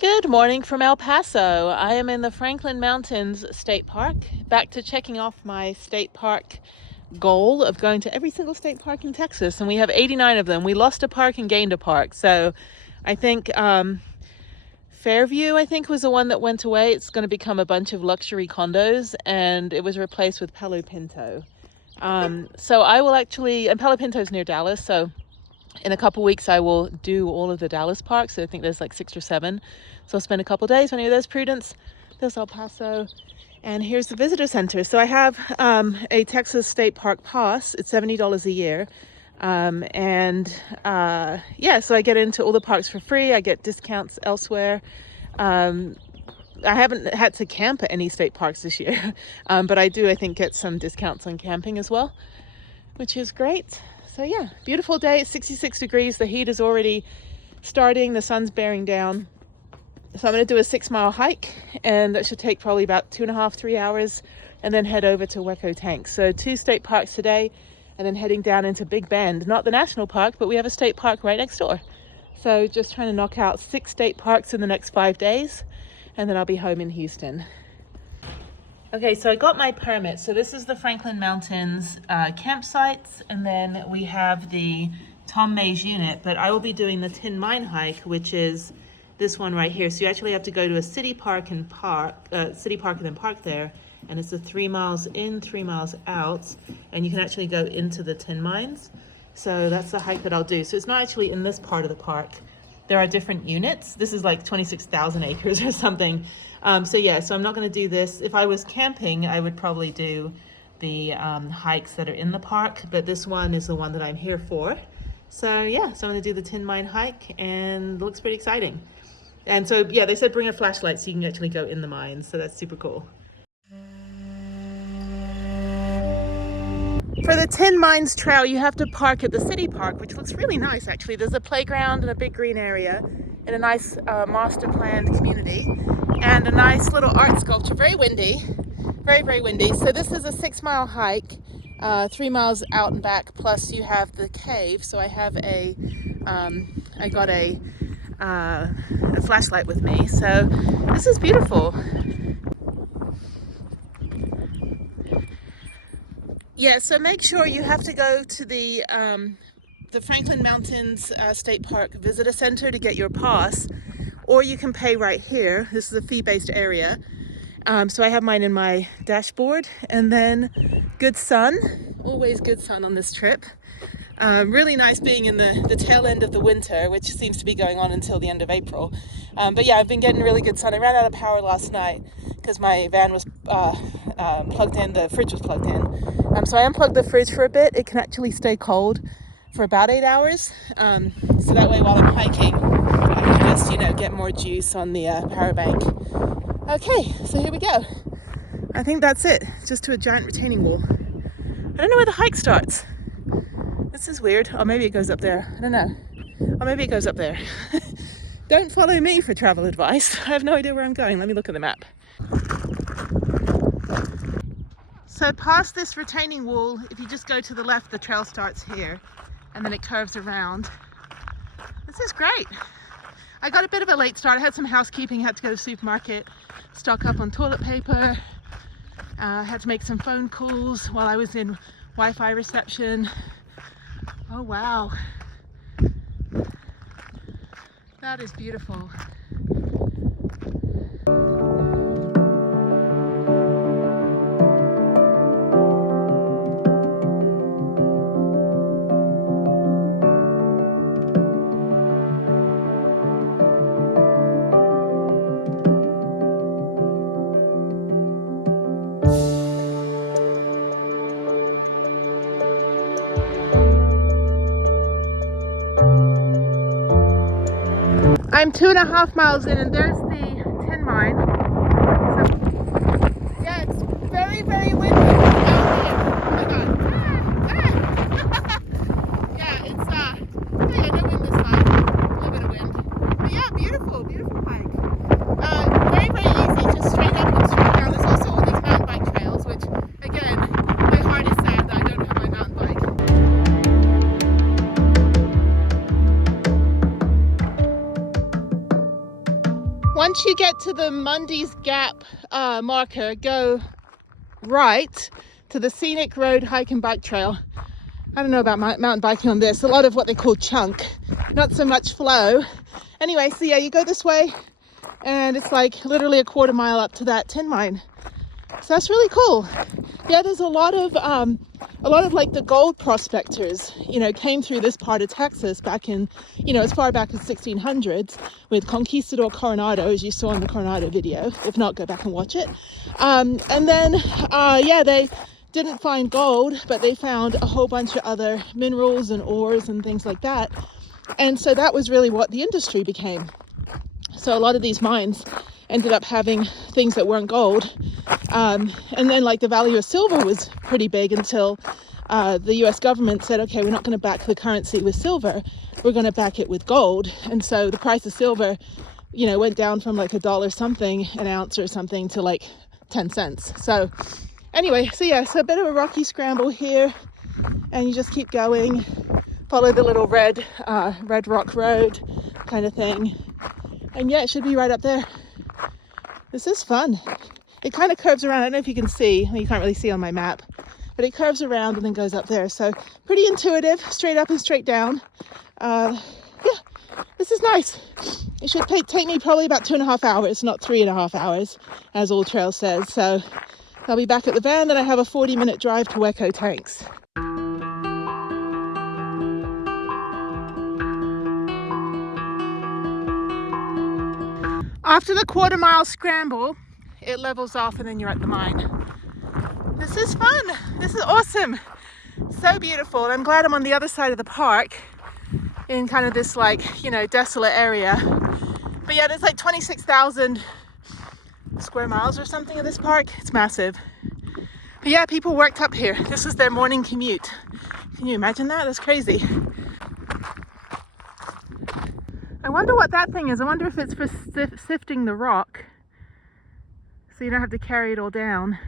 Good morning from El Paso. I am in the Franklin Mountains State Park, back to checking off my state park goal of going to every single state park in Texas, and we have 89 of them. We lost a park and gained a park, so I think Fairview, I think, was the one that went away. It's going to become a bunch of luxury condos, and it was replaced with Palo Pinto. So I will actually, and Palo Pinto's near Dallas, so in a couple weeks I will do all of the Dallas parks. So I think there's like 6 or 7. So I'll spend a couple days. Any of those, Prudence, there's El Paso, and here's the visitor center. So I have a Texas State Park pass. It's $70 a year. Yeah, so I get into all the parks for free. I get discounts elsewhere. I haven't had to camp at any state parks this year, but I do, I think, get some discounts on camping as well, which is great. So yeah, beautiful day. It's 66 degrees. The heat is already starting. The sun's bearing down. So I'm going to do a 6-mile hike, and that should take probably about 2.5, 3 hours, and then head over to Hueco Tank. So 2 state parks today, and then heading down into Big Bend. Not the national park, but we have a state park right next door. So just trying to knock out 6 state parks in the next 5 days, and then I'll be home in Houston. Okay, so I got my permit. So this is the Franklin Mountains campsites, and then we have the Tom Mays unit, but I will be doing the Tin Mine hike, which is this one right here. So you actually have to go to a city park and then park there, and it's a 3 miles in, 3 miles out, and you can actually go into the tin mines. So that's the hike that I'll do. So it's not actually in this part of the park. There are different units. This is like 26,000 acres or something. So yeah, so I'm not going to do this. If I was camping, I would probably do the hikes that are in the park, but this one is the one that I'm here for. So yeah, so I'm going to do the Tin Mine hike, and it looks pretty exciting. And so yeah, they said bring a flashlight so you can actually go in the mines, so that's super cool. For the Tin Mines Trail, you have to park at the city park, which looks really nice actually. There's a playground and a big green area in a nice master planned community, and a nice little art sculpture. Very windy, very, very windy. So this is a 6-mile hike, 3 miles out and back, plus you have the cave. So I have I got a flashlight with me. So this is beautiful. Yeah, so make sure you have to go to the Franklin Mountains State Park Visitor Center to get your pass, or you can pay right here. This is a fee-based area. So I have mine in my dashboard, and then good sun, always good sun on this trip. Really nice being in the tail end of the winter, which seems to be going on until the end of April. But yeah, I've been getting really good sun. I ran out of power last night because my van was plugged in, the fridge was plugged in. So I unplugged the fridge for a bit. It can actually stay cold for about 8 hours. So that way while I'm hiking, I can just, get more juice on the power bank. Okay, so here we go. I think that's it, just to a giant retaining wall. I don't know where the hike starts. This is weird. Or maybe it goes up there. I don't know. Or maybe it goes up there. Don't follow me for travel advice. I have no idea where I'm going. Let me look at the map. So past this retaining wall, if you just go to the left, the trail starts here, and then it curves around. This is great. I got a bit of a late start. I had some housekeeping, had to go to the supermarket, stock up on toilet paper. Had to make some phone calls while I was in Wi-Fi reception. Oh wow, that is beautiful. I'm 2.5 miles in, and there's the tin mine. So, yeah, it's very, very windy out here. Oh my god. Yeah, it's yeah, no wind this time. A little bit of wind. But yeah, beautiful, beautiful hike. Very, very easy, just straight up and straight down. There's also all these mountain bike trails, which again, my heart is sad that I don't have my mountain bike. Once you get to the Mundy's Gap marker, go right to the Scenic Road Hike and Bike Trail. I don't know about mountain biking on this. A lot of what they call chunk, not so much flow. Anyway, so yeah, you go this way and it's like literally a quarter mile up to that tin mine. So that's really cool. Yeah, there's a lot of like the gold prospectors, you know, came through this part of Texas back in, you know, as far back as 1600s with Conquistador Coronado, as you saw in the Coronado video. If not, go back and watch it. And then, yeah, they didn't find gold, but they found a whole bunch of other minerals and ores and things like that. And so that was really what the industry became. So a lot of these mines ended up having things that weren't gold. And then like the value of silver was pretty big until the US government said, okay, we're not going to back the currency with silver, we're going to back it with gold. And so the price of silver, you know, went down from like $1 something an ounce or something to like 10 cents. So anyway, so yeah, so a bit of a rocky scramble here, and you just keep going, follow the little red rock road kind of thing. And yeah, it should be right up there. This is fun. It kind of curves around. I don't know if you can see. Well, you can't really see on my map, but it curves around and then goes up there. So pretty intuitive, straight up and straight down. Yeah, this is nice. It should take me probably about 2.5 hours, not 3.5 hours, as All Trail says. So I'll be back at the van, then I have a 40-minute drive to Hueco tanks. After the quarter mile scramble, it levels off and then you're at the mine. This is fun. This is awesome. So beautiful. And I'm glad I'm on the other side of the park in kind of this like, you know, desolate area. But yeah, there's like 26,000 square miles or something of this park. It's massive. But yeah, people worked up here. This was their morning commute. Can you imagine that? That's crazy. I wonder what that thing is. I wonder if it's for sifting the rock, so you don't have to carry it all down.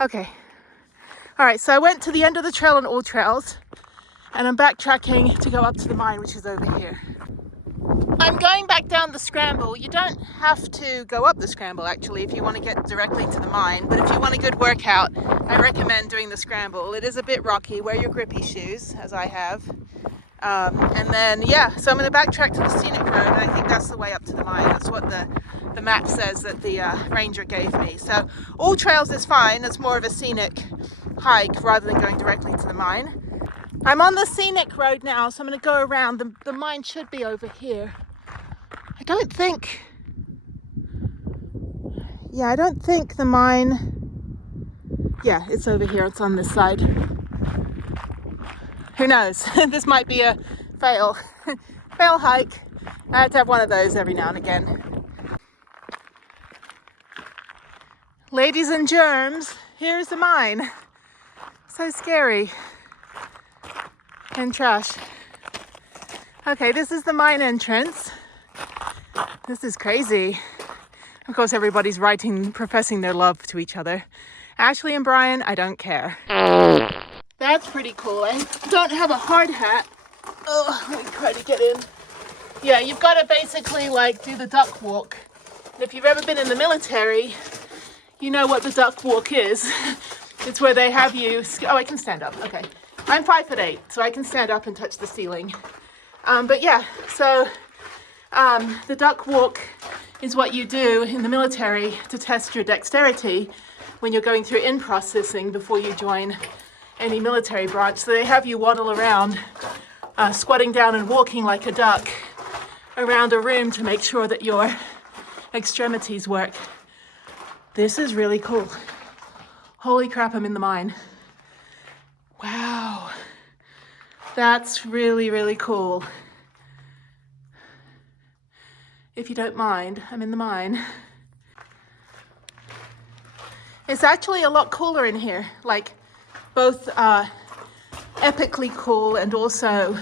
Okay. All right, so I went to the end of the trail on All Trails, and I'm backtracking to go up to the mine, which is over here. I'm going back down the scramble. You don't have to go up the scramble, actually, if you want to get directly to the mine. But if you want a good workout, I recommend doing the scramble. It is a bit rocky. Wear your grippy shoes, as I have. And then, yeah, so I'm going to backtrack to the scenic road, and I think that's the way up to the mine. That's what the map says that the ranger gave me. So All Trails is fine. It's more of a scenic hike rather than going directly to the mine. I'm on the scenic road now, so I'm going to go around. The mine should be over here. I don't think the mine, yeah, it's over here. It's on this side. Who knows? This might be a fail hike. I have to have one of those every now and again. Ladies and germs, here's the mine. So scary. And trash. Okay, this is the mine entrance. This is crazy. Of course, everybody's writing, professing their love to each other. Ashley and Brian, I don't care. That's pretty cool. I don't have a hard hat. Oh, let me try to get in. Yeah, you've got to basically like do the duck walk. If you've ever been in the military, you know what the duck walk is. It's where they have you, oh, I can stand up, okay. I'm 5'8", so I can stand up and touch the ceiling. But yeah, so the duck walk is what you do in the military to test your dexterity when you're going through in-processing before you join any military branch. So they have you waddle around, squatting down and walking like a duck around a room to make sure that your extremities work. This is really cool. Holy crap, I'm in the mine. Wow. That's really, really cool. If you don't mind, I'm in the mine. It's actually a lot cooler in here, like both epically cool and also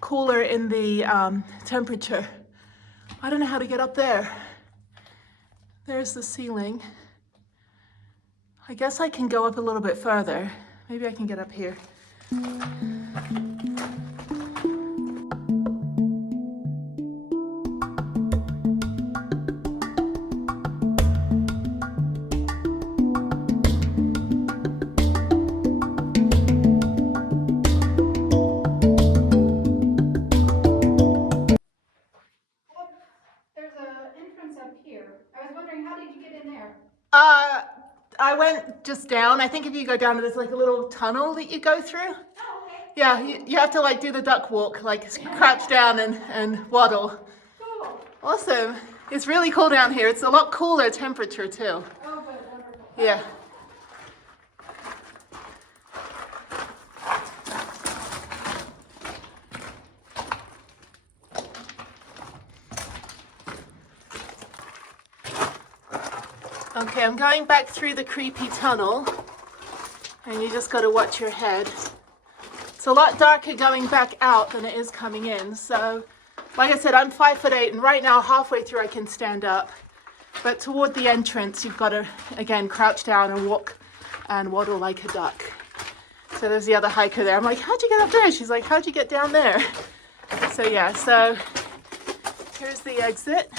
cooler in the temperature. I don't know how to get up there. There's the ceiling. I guess I can go up a little bit further. Maybe I can get up here. up here. I was wondering, how did you get in there? I went just down. I think if you go down, there's like a little tunnel that you go through. Oh, okay. Yeah, you have to like do the duck walk, like crouch down and waddle. Cool. Awesome. It's really cool down here. It's a lot cooler temperature too. Oh, good. Wonderful. Yeah. Okay, I'm going back through the creepy tunnel, and you just got to watch your head. It's a lot darker going back out than it is coming in. So, like I said, I'm 5'8", and right now, halfway through, I can stand up. But toward the entrance, you've got to, again, crouch down and walk and waddle like a duck. So there's the other hiker there. I'm like, how'd you get up there? She's like, how'd you get down there? So yeah, so here's the exit.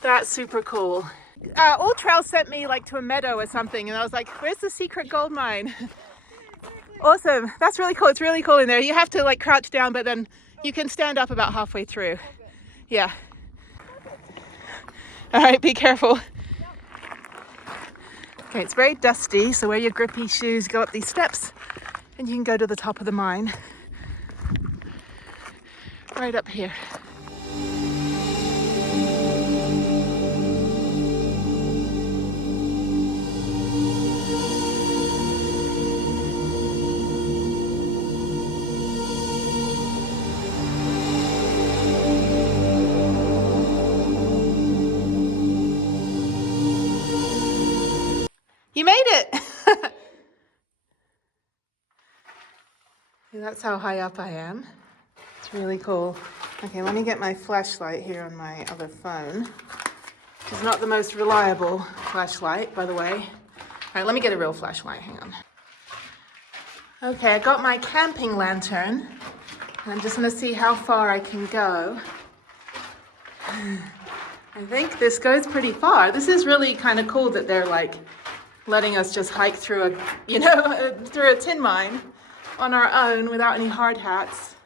That's super cool. All Trail sent me like to a meadow or something, and I was like, where's the secret gold mine? Awesome. That's really cool. It's really cool in there. You have to like crouch down, but then you can stand up about halfway through. Yeah. All right, be careful. Okay, it's very dusty, so wear your grippy shoes, go up these steps, and you can go to the top of the mine. Right up here. You made it! That's how high up I am. It's really cool. Okay, let me get my flashlight here on my other phone. It's not the most reliable flashlight, by the way. All right, let me get a real flashlight, hang on. Okay, I got my camping lantern. And I'm just gonna see how far I can go. I think this goes pretty far. This is really kind of cool that they're like letting us just hike through through a tin mine on our own without any hard hats.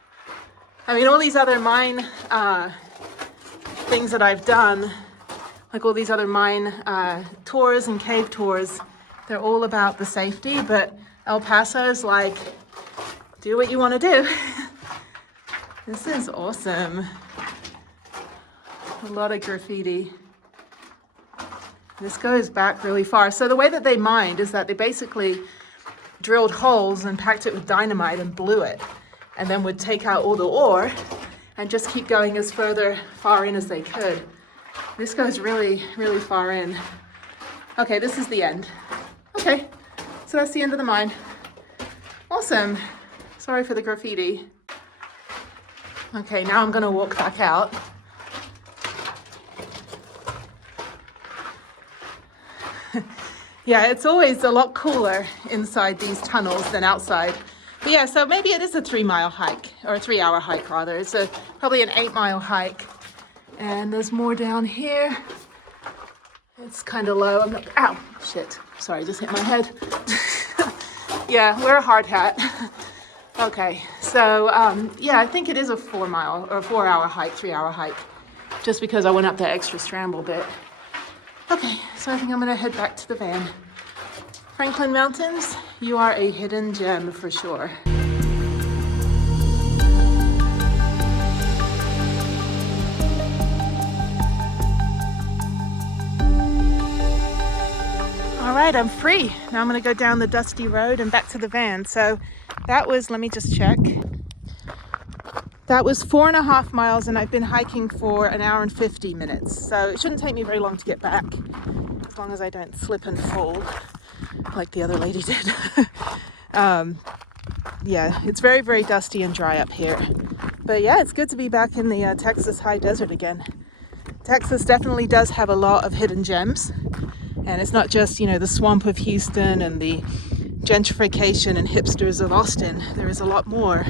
I mean, all these other mine things that I've done, like all these other mine tours and cave tours, they're all about the safety, but El Paso's like, do what you want to do. This is awesome. A lot of graffiti. This goes back really far. So the way that they mined is that they basically drilled holes and packed it with dynamite and blew it, and then would take out all the ore and just keep going as far in as they could. This goes really, really far in. Okay, this is the end. Okay, so that's the end of the mine. Awesome. Sorry for the graffiti. Okay, now I'm gonna walk back out. Yeah, it's always a lot cooler inside these tunnels than outside. But yeah, so maybe it is a 3-mile hike, or a 3-hour hike rather. It's probably an 8-mile hike. And there's more down here. It's kind of low. Ow, shit. Sorry, just hit my head. Yeah, wear a hard hat. Okay, so yeah, I think it is a 4-mile or 4-hour hike, 3-hour hike, just because I went up that extra scramble bit. Okay, so I think I'm gonna head back to the van. Franklin Mountains, you are a hidden gem for sure. All right, I'm free. Now I'm gonna go down the dusty road and back to the van. So that was, let me just check. That was 4.5 miles, and I've been hiking for 1 hour and 50 minutes. So it shouldn't take me very long to get back, as long as I don't slip and fall like the other lady did. Yeah, it's very, very dusty and dry up here. But yeah, it's good to be back in the Texas high desert again. Texas definitely does have a lot of hidden gems. And it's not just, you know, the swamp of Houston and the gentrification and hipsters of Austin. There is a lot more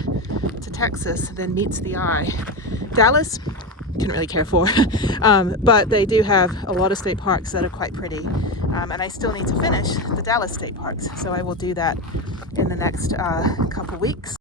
to Texas than meets the eye. Dallas, didn't really care for, but they do have a lot of state parks that are quite pretty. And I still need to finish the Dallas state parks, so I will do that in the next couple weeks.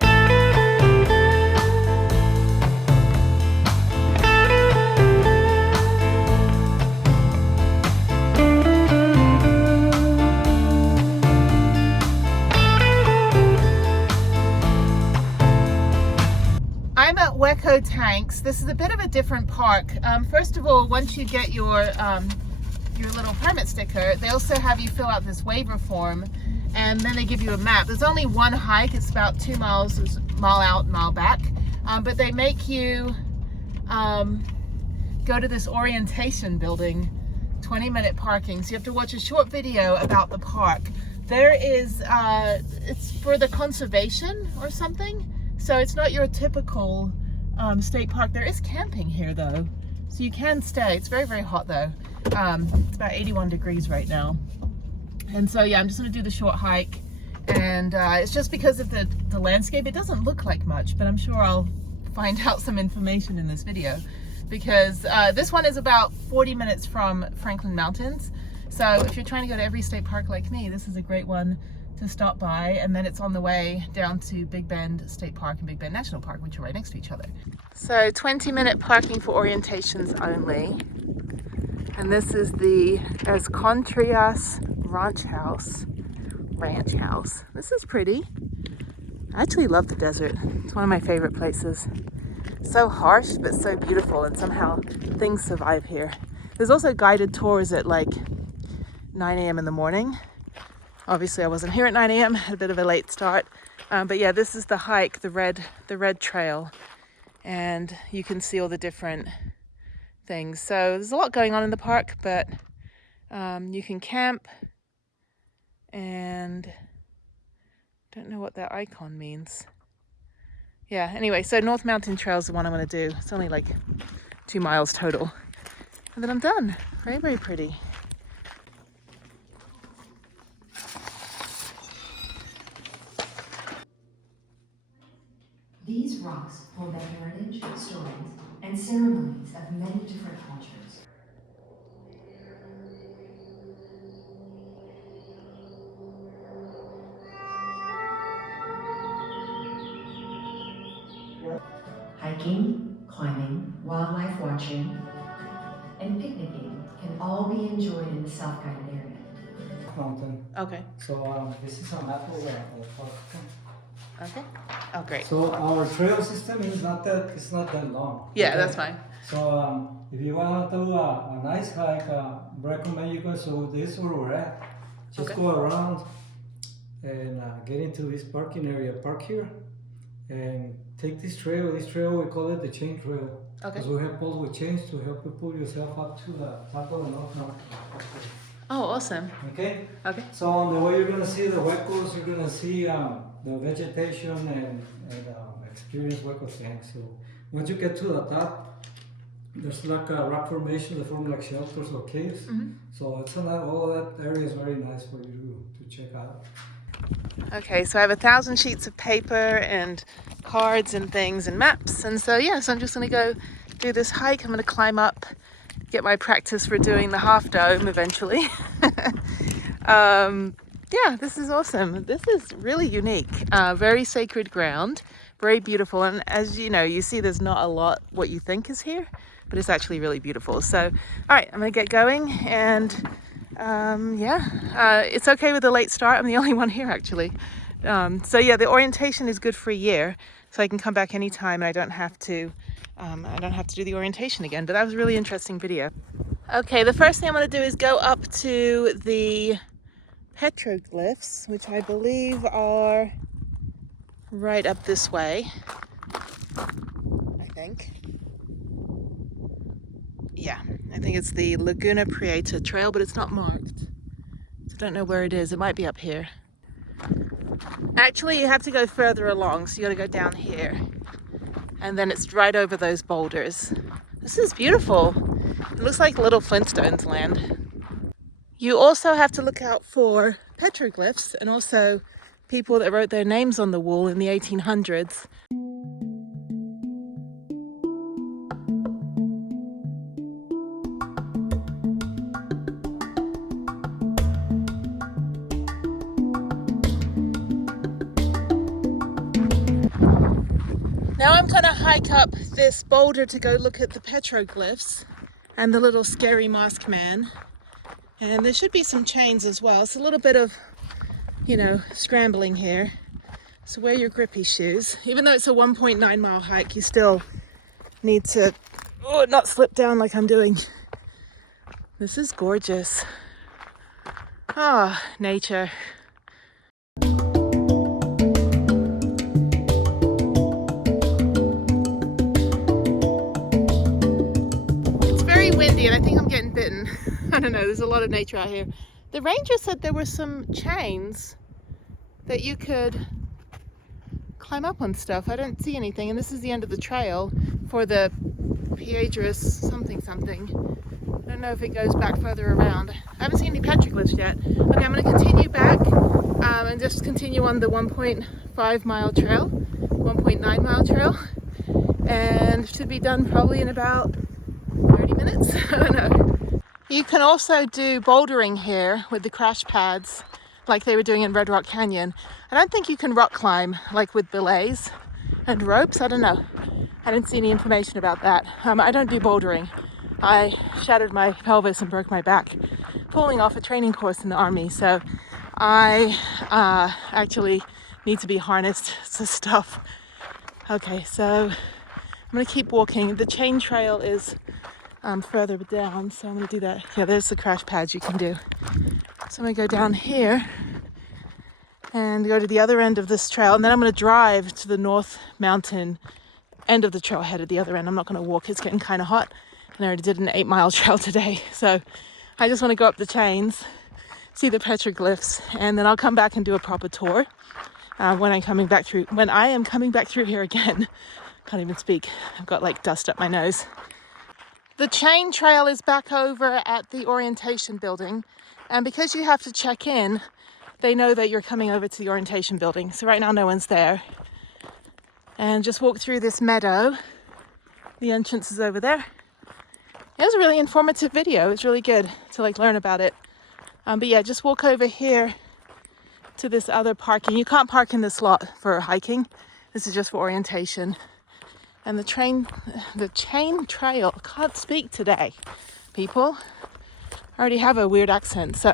parks. This is a bit of a different park. First of all, once you get your little permit sticker, they also have you fill out this waiver form, and then they give you a map. There's only one hike. It's about 2 miles, it's mile out, mile back. But they make you go to this orientation building, 20-minute parking. So you have to watch a short video about the park. There is, it's for the conservation or something. So it's not your typical state park. There is camping here though. So you can stay. It's very, very hot though. It's about 81 degrees right now. And so yeah, I'm just gonna do the short hike. And it's just because of the landscape. It doesn't look like much, but I'm sure I'll find out some information in this video. Because this one is about 40 minutes from Franklin Mountains. So if you're trying to go to every state park like me, this is a great one to stop by, and then it's on the way down to Big Bend State Park and Big Bend National Park, which are right next to each other. So 20-minute parking for orientations only. And this is the Escontrias Ranch House. This is pretty. I actually love the desert. It's one of my favorite places. So harsh, but so beautiful, and somehow things survive here. There's also guided tours at like 9 a.m. in the morning. Obviously I wasn't here at 9 a.m., had a bit of a late start. But yeah, this is the hike, the red trail. And you can see all the different things. So there's a lot going on in the park, but you can camp, and don't know what that icon means. Yeah, anyway, so North Mountain Trail is the one I'm going to do. It's only like 2 miles total. And then I'm done. Very, very pretty. These rocks hold the heritage, stories, and ceremonies of many different cultures. Hiking, climbing, wildlife watching, and picnicking can all be enjoyed in the self-guided area. Mountain. Okay. So this is a map of park. Okay. Oh, great. So our trail system is not that long. Yeah, okay? that's fine. So if you want to do a nice hike, recommend you go to this where we're at. Just Okay. go around and get into this parking area. Park here and take this trail. This trail, we call it the chain trail. Okay. Because we have poles with chains to help you pull yourself up to the top of the mountain. Oh, awesome. Okay. Okay. So on the way you're gonna see the huecos, you're gonna see the vegetation and experience hueco things. So once you get to the top, there's like a rock formation that form like shelters or caves. Mm-hmm. So it's all of that area is very nice for you to check out. Okay, so I have 1,000 sheets of paper and cards and things and maps. And so, yeah, so I'm just going to go do this hike. I'm going to climb up, get my practice for doing the half dome eventually. Yeah, this is awesome. This is really unique. Very sacred ground, very beautiful. And as you know, you see there's not a lot what you think is here, but it's actually really beautiful. So, all right, I'm going to get going. And yeah, it's okay with the late start. I'm the only one here actually. So yeah, the orientation is good for a year, so I can come back anytime and I don't have to do the orientation again. But that was a really interesting video. Okay, the first thing I'm going to do is go up to the petroglyphs, which I believe are right up this way, I think. Yeah, I think it's the Laguna Prieta Trail, but it's not marked. So I don't know where it is. It might be up here. Actually, you have to go further along, so you gotta go down here. And then it's right over those boulders. This is beautiful. It looks like little Flintstones land. You also have to look out for petroglyphs and also people that wrote their names on the wall in the 1800s. Now I'm going to hike up this boulder to go look at the petroglyphs and the little scary mask man. And there should be some chains as well. It's a little bit of, you know, scrambling here. So wear your grippy shoes. Even though it's a 1.9 mile hike, you still need to not slip down like I'm doing. This is gorgeous. Ah, nature. It's very windy and I think I'm getting bitten. I don't know, there's a lot of nature out here. The ranger said there were some chains that you could climb up on stuff. I don't see anything, and this is the end of the trail for the PASO'S something. I don't know if it goes back further around. I haven't seen any petroglyphs yet. Okay, I'm going to continue back and just continue on the 1.5 mile trail, 1.9 mile trail, and should be done probably in about 30 minutes. I don't know. You can also do bouldering here with the crash pads like they were doing in Red Rock Canyon. I don't think you can rock climb like with belays and ropes. I don't know. I didn't see any information about that. I don't do bouldering. I shattered my pelvis and broke my back falling off a training course in the Army. So I actually need to be harnessed to stuff. Okay, so I'm gonna keep walking. The chain trail is further down, so I'm gonna do that. Yeah, there's the crash pads you can do. So I'm gonna go down here and go to the other end of this trail, and then I'm gonna drive to the North Mountain end of the trailhead at the other end. I'm not gonna walk, it's getting kind of hot, and I already did an 8-mile trail today. So I just wanna go up the chains, see the petroglyphs, and then I'll come back and do a proper tour when I am coming back through here again. Can't even speak, I've got like dust up my nose. The chain trail is back over at the orientation building, and because you have to check in, they know that you're coming over to the orientation building. So right now no one's there. And just walk through this meadow. The entrance is over there. It was a really informative video. It's really good to like learn about it. But yeah, just walk over here to this other parking. You can't park in this lot for hiking. This is just for orientation. And the chain trail, can't speak today, people. I already have a weird accent, so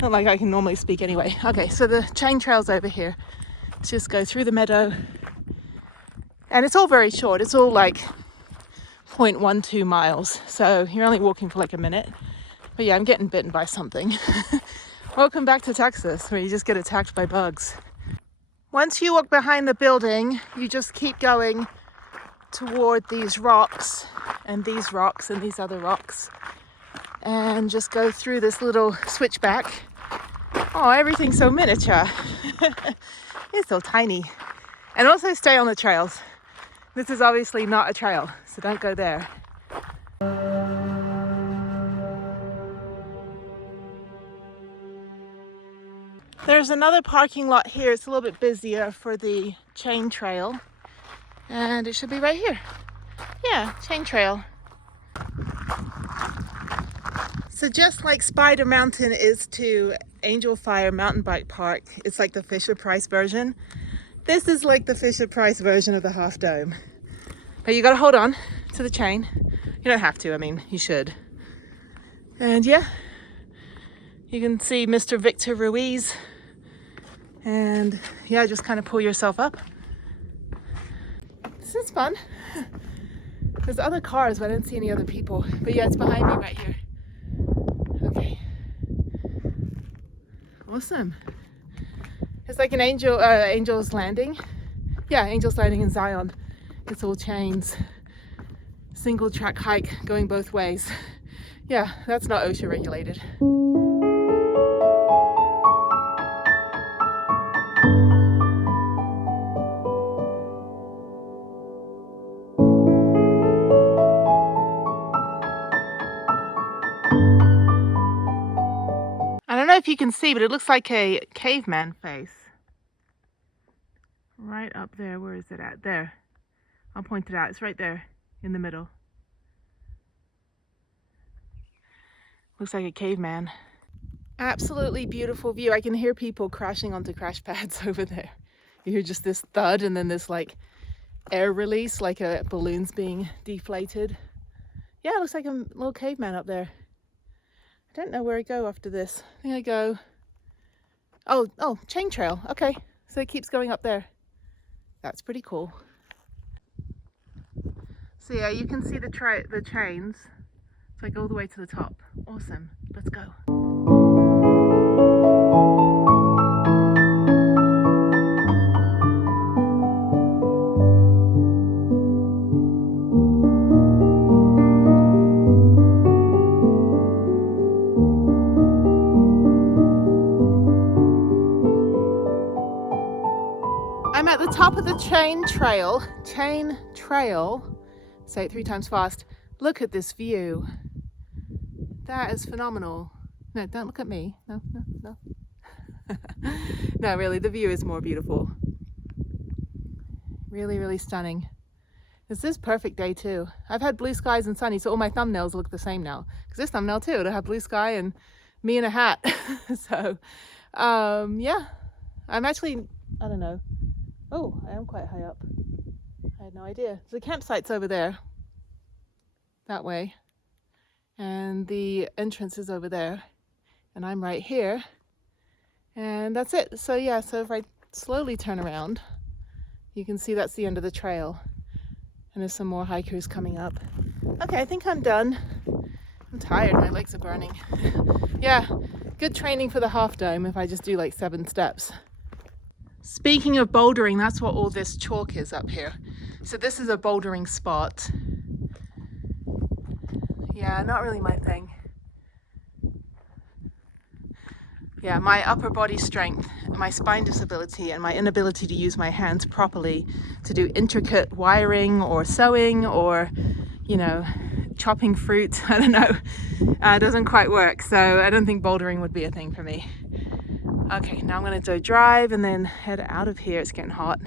not like I can normally speak anyway. Okay, so the chain trail's over here. Let's just go through the meadow. And it's all very short. It's all like 0.12 miles. So you're only walking for like a minute. But yeah, I'm getting bitten by something. Welcome back to Texas, where you just get attacked by bugs. Once you walk behind the building, you just keep going toward these rocks and these other rocks. And just go through this little switchback. Oh, everything's so miniature. It's so tiny. And also stay on the trails. This is obviously not a trail, so don't go there. There's another parking lot here. It's a little bit busier for the chain trail. And it should be right here. Yeah, chain trail. So just like Spider Mountain is to Angel Fire Mountain Bike Park, it's like the Fisher-Price version. This is like the Fisher-Price version of the Half Dome. But you gotta hold on to the chain. You don't have to, I mean, you should. And yeah, you can see Mr. Victor Ruiz. And yeah, just kind of pull yourself up. This is fun. There's other cars, but I didn't see any other people. But yeah, it's behind me right here. Okay. Awesome. It's like an Angel's Landing. Yeah, Angel's Landing in Zion. It's all chains. Single track hike going both ways. Yeah, that's not OSHA regulated. I don't know if you can see, but it looks like a caveman face. Right up there. Where is it at? There. I'll point it out. It's right there in the middle. Looks like a caveman. Absolutely beautiful view. I can hear people crashing onto crash pads over there. You hear just this thud and then this like air release, like a balloon's being deflated. Yeah, it looks like a little caveman up there. I don't know where I go after this. I think I go... Oh, chain trail. Okay, so it keeps going up there. That's pretty cool. So yeah, you can see the chains. It's like all the way to the top. Awesome. Let's go. I'm at the top of the chain trail. Say it 3 times fast. Look at this view. That is phenomenal. No, don't look at me. No. No, really, the view is more beautiful. Really, really stunning. This is perfect day too. I've had blue skies and sunny, so all my thumbnails look the same now. Because this thumbnail too, it'll have blue sky and me in a hat. So, yeah. I'm actually, I don't know. Oh, I am quite high up. I had no idea. The campsite's over there. That way. And the entrance is over there. And I'm right here. And that's it. So yeah, so if I slowly turn around, you can see that's the end of the trail. And there's some more hikers coming up. Okay, I think I'm done. I'm tired, my legs are burning. Yeah, good training for the half dome if I just do like 7 steps. Speaking of bouldering, that's what all this chalk is up here. So this is a bouldering spot. Yeah, not really my thing. Yeah, my upper body strength, my spine disability, and my inability to use my hands properly to do intricate wiring or sewing or, you know, chopping fruit, I don't know, doesn't quite work. So I don't think bouldering would be a thing for me. Okay, now I'm gonna go drive and then head out of here. It's getting hot.